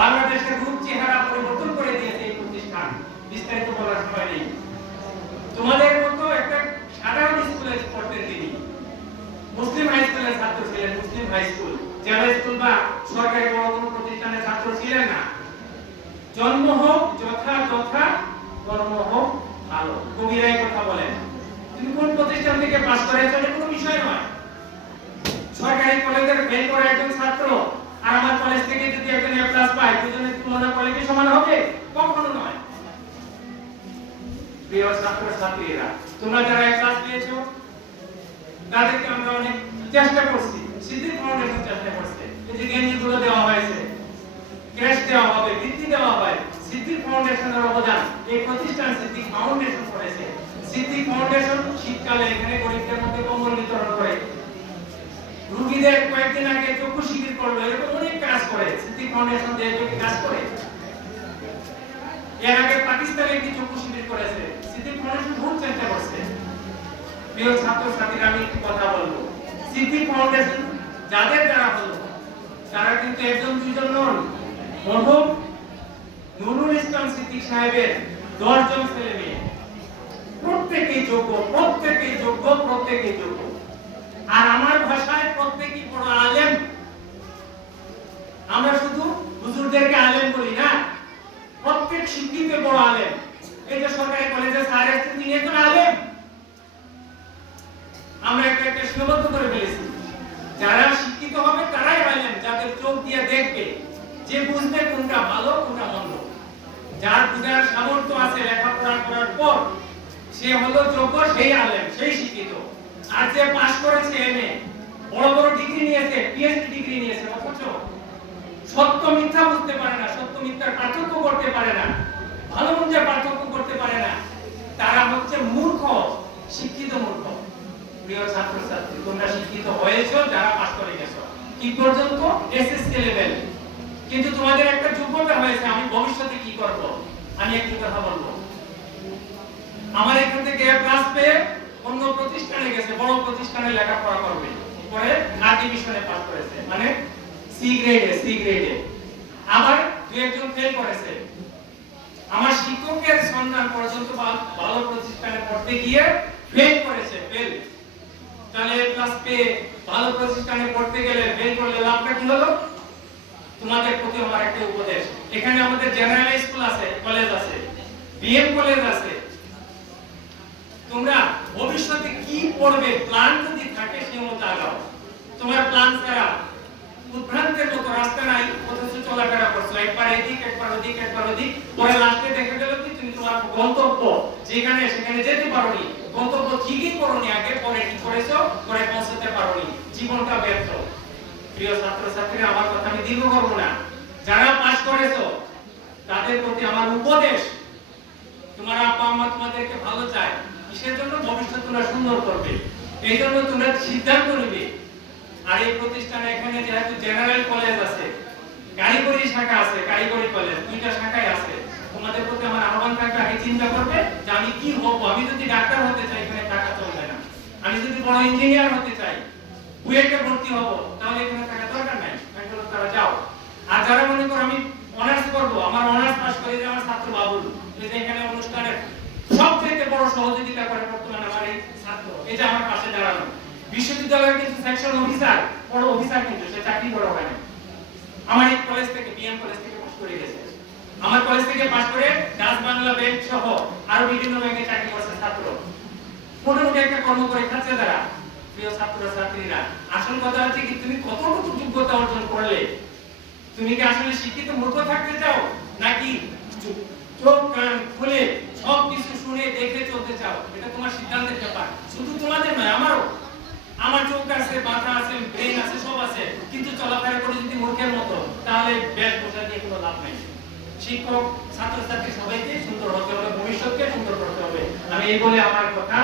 বাংলাদেশের রূপ চেহারা পরিবর্তন করে দিয়েছে এই প্রতিষ্ঠান। বিস্তারিত বলার সময় নেই। তোমাদের মতো একটা সাধারণ স্কুলে পড়তেন তিনি, মুসলিম হাই স্কুলের ছাত্র ছিলেন। মুসলিম হাই স্কুল, জেলা স্কুল বা সরকারি বড় কোনো প্রতিষ্ঠানের ছাত্র ছিলেন না। জন্ম হোক যথা কর্ম হোক ভালো, কবিরাই কথা বলেন। তুমি কোন প্রতিষ্ঠান থেকে পাস করেছো এটা কোনো বিষয় নয়। সরকারি কলেজের ফেল করা একজন ছাত্র আর আমার কলেজ থেকে যদি একজন এ প্লাস পায়, দুজনের তুলনা করলে কি সমান হবে? কখনো নয়। প্রিয় ছাত্র ছাত্রীরা, তোমরা যারা এ ক্লাস পেয়েছো তাদেরকে আমরা অনেক চেষ্টা করছি, সিদ্দিক ফাউন্ডেশন চেষ্টা করছে। এই যে গেঞ্জিগুলো দেওয়া হয়েছে, ক্যাশ দেওয়া হবে, বৃত্তি দেওয়া হয়, সিদ্দিক ফাউন্ডেশনের অবদান। এই প্রতিষ্ঠান সিদ্দিক ফাউন্ডেশন করেছে। সিদ্দিক ফাউন্ডেশন শীতকালে এখানে গরিবদের মধ্যে কম্বল বিতরণ করে, রোগীদের কয়েকদিন আগে চক্ষু শিবির করলো, এরকম অনেক কাজ করে সিদ্দিক ফাউন্ডেশন। দেশব্যাপী কাজ করে। এর আগে পাকিস্তানে একটি চক্ষু শিবির করেছে, সিদ্দিক ফাউন্ডেশন বহু চেষ্টা করছে। প্রিয় ছাত্র ছাত্রীরা, আমি একটি কথা বলবো, সিদ্দিক ফাউন্ডেশন যাদের দ্বারা হলো তারা কিন্তু একজন দুইজন নন। মরহুম নুরুল ইসলাম সিদ্দিক সাহেবের 10 জন ছেলে মেয়ে, প্রত্যেকেই যোগ্য, প্রত্যেকেই যোগ্য, প্রত্যেকেই যোগ্য। আর আমার ভাষায় প্রত্যেকেই বড় আলেম। আমরা শুধু হুজুরদেরকে আলেম বলি না, প্রত্যেক শিক্ষিত বড় আলেম। এই যে সরকারি কলেজে স্যার আসছেন, তিনি একজন আলেম। আমরা একটা সীমাবদ্ধ করে ফেলেছি, যারা শিক্ষিত হবে তারাই আলেম, যাদের চোখ দিয়ে দেখবে, যে বুঝবে কোনটা ভালো কোনটা মন্দ, যার বুঝার সামর্থ্য আছে লেখাপড়া করার পর, সে হলো যোগ্য, সেই আলেম, সেই শিক্ষিত। আর যে পাস করেছে এমএ, বড় বড় ডিগ্রি নিয়েছে, পিএইচডি ডিগ্রি নিয়েছে, অথচ সত্য মিথ্যা বুঝতে পারে না, সত্য মিথ্যার পার্থক্য করতে পারে না, ভালো মন্দের পার্থক্য করতে পারে না, তারা হচ্ছে মূর্খ, শিক্ষিত মূর্খ। প্রিয় ছাত্র ছাত্রী, তোমরা শিক্ষিত হয়েছো যারা পাস করে গেছো কি পর্যন্ত, এসএসসি লেভেল, কিন্তু তোমাদের একটা যোগ্যতা হয়েছে আমি ভবিষ্যতে কি করব। আমি একটু কথা বলবো, আমার এখান থেকে ক্লাস পেয়ে অন্য প্রতিষ্ঠানে গেছে, বড় প্রতিষ্ঠানে লেখাপড়া করবে, পরে ডিভিশনে পাস করেছে, মানে সি গ্রেডে। আবার দুই একজন ফেল করেছে। আমার শিক্ষকের সন্ধান পর্যন্ত ভালো প্রতিষ্ঠানে পড়তে গিয়ে ফেল করেছে, ফেল। তাহলে ক্লাস পেয়ে ভালো প্রতিষ্ঠানে পড়তে গেলে ফেল করলে লাভটা কি হলো? তোমাদের প্রতি আমার একটা উপদেশ, এখানে আমাদের জেনারেল স্কুল আছে, কলেজ আছে, বিএম কলেজ আছে। তোমরা ভবিষ্যতে কি পড়বে প্ল্যান যদি থাকে সেই মতো আগাও। তোমার প্ল্যান ছাড়া উদ্ভ্রান্তের মতো রাস্তা নাই, অথচ চলাফেরা করছো, একবার এদিক একবার ওদিক একবার ওদিক, পরে লাস্টে দেখা গেল কি তুমি তোমার গন্তব্য যেখানে সেখানে যেতে পারোনি, গন্তব্য ঠিকই করোনি, আগে পরে কি করেছো, পরে পৌঁছাতে পারোনি, জীবনটা ব্যর্থ। প্রিয় ছাত্র ছাত্রীরা, আমার কথা আমি দীর্ঘ করব না, যারা পাস করেছো তাদের প্রতি আমার উপদেশ, তোমার আব্বা আম্মা তোমাদেরকে ভালো চায়, কিসের জন্য? ভবিষ্যৎ তোমরা সুন্দর করবে, এই জন্য তোমরা সিদ্ধান্ত নেবে। আর এই প্রতিষ্ঠানে এখানে যেহেতু জেনারেল কলেজ আছে, কারিগরি শাখা আছে, কারিগরি কলেজ দুইটা শাখায় আছে, তোমাদের প্রতি আমার আহ্বান থাকবে, আগে চিন্তা করবে যে আমি কি হব। আমি যদি ডাক্তার হতে চাই এখানে টাকা চলবে না, আমি যদি বড় ইঞ্জিনিয়ার হতে চাই বুয়েটে ভর্তি হব, তাহলে এখানে টাকা দরকার নাই, আমি বলবো তারা যাও। আর যারা মনে করো আমি অনার্স করব, আমার অনার্স পাস করে যে আমার ছাত্র বাবুল, এই যে এখানে অনুষ্ঠানের সবথেকে বড় সহযোগিতা করে বর্তমানে আমার এই ছাত্র, এই যে আমার পাশে দাঁড়ানো, বিশ্ববিদ্যালয়ের কিন্তু সেকশন অফিসার, বড় অফিসার, কিন্তু সে চাকরি করা হয় না, আমার এই কলেজ থেকে, বিএম কলেজ থেকে পাস করে গেছে। আমার কলেজ থেকে পাস করে ডাচ বাংলা ব্যাংক সহ আরো বিভিন্ন ব্যাংকে চাকরি করছে ছাত্র, মোটামুটি একটা কর্ম করে খাচ্ছে তারা। প্রিয় ছাত্র ছাত্রীরা, আসল কথা হচ্ছে কি তুমি কতটুকু যোগ্যতা অর্জন করলে? তুমি কি আসলে শিক্ষিত মূর্খ থাকতে চাও, নাকি চোখ কান খুলে সবকিছু শুনে দেখে চলতে চাও? এটা তোমার সিদ্ধান্তের ব্যাপার, শুধু তোমাদের নয়, আমারও। আমার চোখ আছে, মাথা আছে, ব্রেন আছে, সব আছে, কিন্তু চলাফেরা করে যদি মূর্খের মতো, তাহলে ব্যাগ বোঝা দিয়ে কোনো লাভ নেই। শিক্ষক ছাত্রছাত্রী সবাইকে সুন্দর হতে হবে, ভবিষ্যৎকে সুন্দর করতে হবে। আমি এই বলে আমার কথা